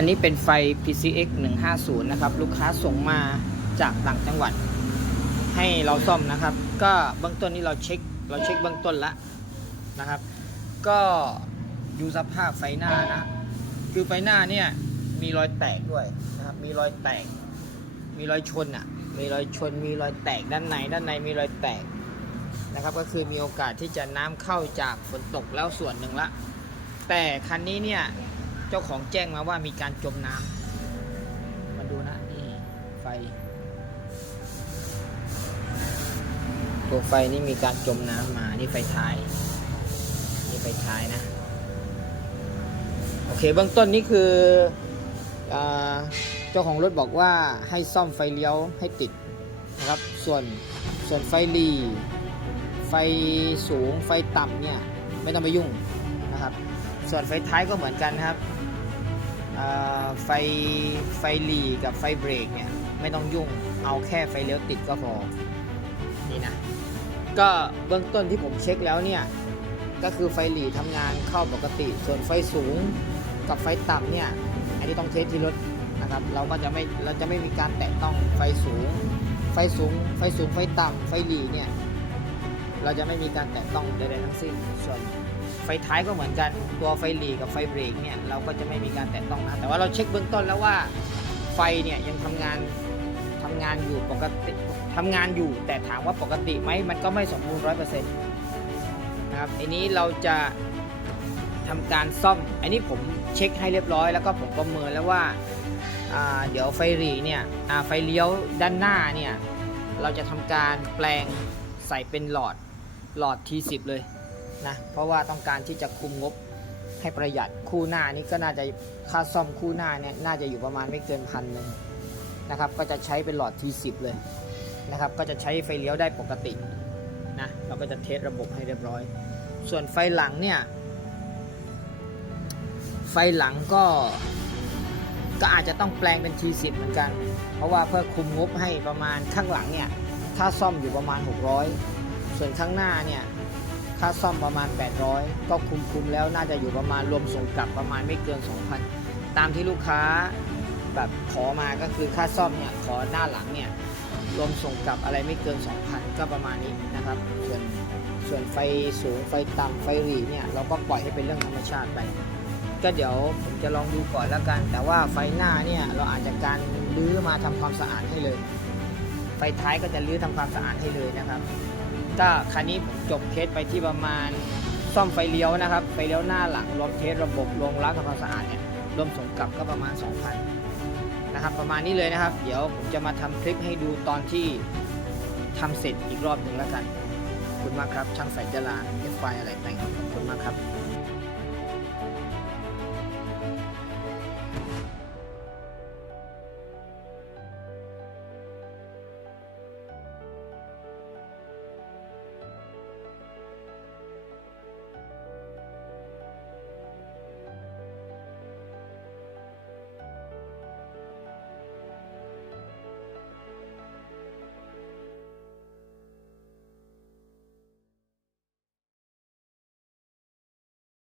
อันนี้เป็นไฟ PCX 150 นะครับ ลูกค้าส่งมาจากต่างจังหวัด ให้เราซ่อมนะครับ ก็เบื้องต้นนี้เราเช็ค เราเช็คเบื้องต้นล้วนะครับ ก็ดูสภาพไฟหน้านะ คือไฟหน้าเนี่ยมีรอยแตกด้วยนะครับ มีรอยแตก มีรอยชนอะ มีรอยชน มีรอยแตกด้านใน ด้านในมีรอยแตกนะครับ ก็คือมีโอกาสที่จะน้ำเข้าจากฝนตกแล้วส่วนหนึ่งละ แต่คันนี้เนี่ย เจ้าของแจ้งมาว่ามีการจมน้ำมาดูนะนี่ไฟ ตัวไฟนี่มีการจมน้ำมา นี่ไฟท้าย นี่ไฟท้ายนะ โอเคเบื้องต้นนี่คืออเจ้าของรถบอกว่าให้ซ่อมไฟเลี้ยวให้ติดนะครับ ส่วนส่วนไฟลีไฟสูงไฟต่ำเนี่ยไม่ต้องไปยุ่งนะครับ ส่วนไฟท้ายก็เหมือนกันนะครับ ไฟไฟหลีกับไฟเบรกเนี่ยไม่ต้องยุ่งเอาแค่ไฟเลี้ยวติดก็พอนี่นะก็เบื้องต้นที่ผมเช็คแล้วเนี่ยก็คือไฟหลีทำงานเข้าปกติ ส่วนไฟสูงกับไฟต่ำเนี่ยอันนี้ต้องเทสที่รถนะครับเราก็จะไม่เราจะไม่มีการแตะต้องไฟสูง ไฟสูง ไฟสูงไฟต่ำไฟหลีเนี่ยเราจะไม่มีการแตะต้องใดๆทั้งสิ้นส่วน ฟท้ายก็เหมือนกัน ตัวไฟหลีกับไฟเบรกเนี่ยเราก็จะไม่มีการแตะต้องนะแต่ว่าเราเช็คเบื้องต้นแล้วว่าไฟเนี่ยยังทำงานทำงานอยู่ปกติทำงานอยู่ แต่ถามว่าปกติไหมมันก็ไม่สมบูรณ์ร้อยเปอร์เซ็นต์นะครับอันนี้เราจะทำการซ่อม อันนี้ผมเช็คให้เรียบร้อยแล้วก็ผมประเมินแล้วว่าเดี๋ยวไฟหรีเนี่ยไฟเลี้ยวด้านหน้าเนี่ยเราจะทำการแปลงใส่เป็นหลอดหลอด T10 เลย นะเพราะว่าต้องการที่จะคุมงบให้ประหยัดคู่หน้านี้ก็น่าจะค่าซ่อมคู่หน้าเนี่ยน่าจะอยู่ประมาณไม่เกินพันหนึ่งนะครับก็จะใช้เป็นหลอด T10 เลยนะครับก็จะใช้ไฟเลี้ยวได้ปกตินะเราก็จะเทสระบบให้เรียบร้อย ส่วนไฟหลังเนี่ยไฟหลังก็ก็อาจจะต้องแปลงเป็น T10 เหมือนกัน เพราะว่าเพื่อคุมงบให้ประมาณข้างหลังเนี่ยค่าซ่อมอยู่ประมาณ 600 ส่วนข้างหน้าเนี่ย ค่าซ่อมประมาณ 800 ก็คุมคุมๆแล้วน่าจะอยู่ประมาณรวมส่งกลับประมาณไม่เกิน 2,000 ตามที่ลูกค้าแบบขอมาก็คือค่าซ่อมเนี่ยขอหน้าหลังเนี่ยรวมส่งกลับอะไรไม่เกิน 2,000 ก็ประมาณนี้นะครับ ส่วนส่วนไฟสูงไฟต่ำไฟหรีเนี่ยเราก็ปล่อยให้เป็นเรื่องธรรมชาติไป ก็เดี๋ยวผมจะลองดูก่อนแล้วกัน แต่ว่าไฟหน้าเนี่ยเราอาจจะการรื้อมาทำความสะอาดให้เลย ไฟท้ายก็จะรื้อทำความสะอาดให้เลยนะครับ ถ้าคันนี้ผมจบเทสไปที่ประมาณซ่อมไฟเลี้ยวนะครับ ไฟเลี้ยวหน้าหลังรวมเทสระบบรวมล้างทำความสะอาดเนี่ยรวมส่งกลับก็ประมาณ 2,000นะครับประมาณนี้เลยนะครับ เดี๋ยวผมจะมาทำคลิปให้ดูตอนที่ทำเสร็จอีกรอบหนึ่งแล้วกันขอบคุณมากครับ ช่างสายจราเอฟไฟอะไรแต่งขอบคุณมากครับ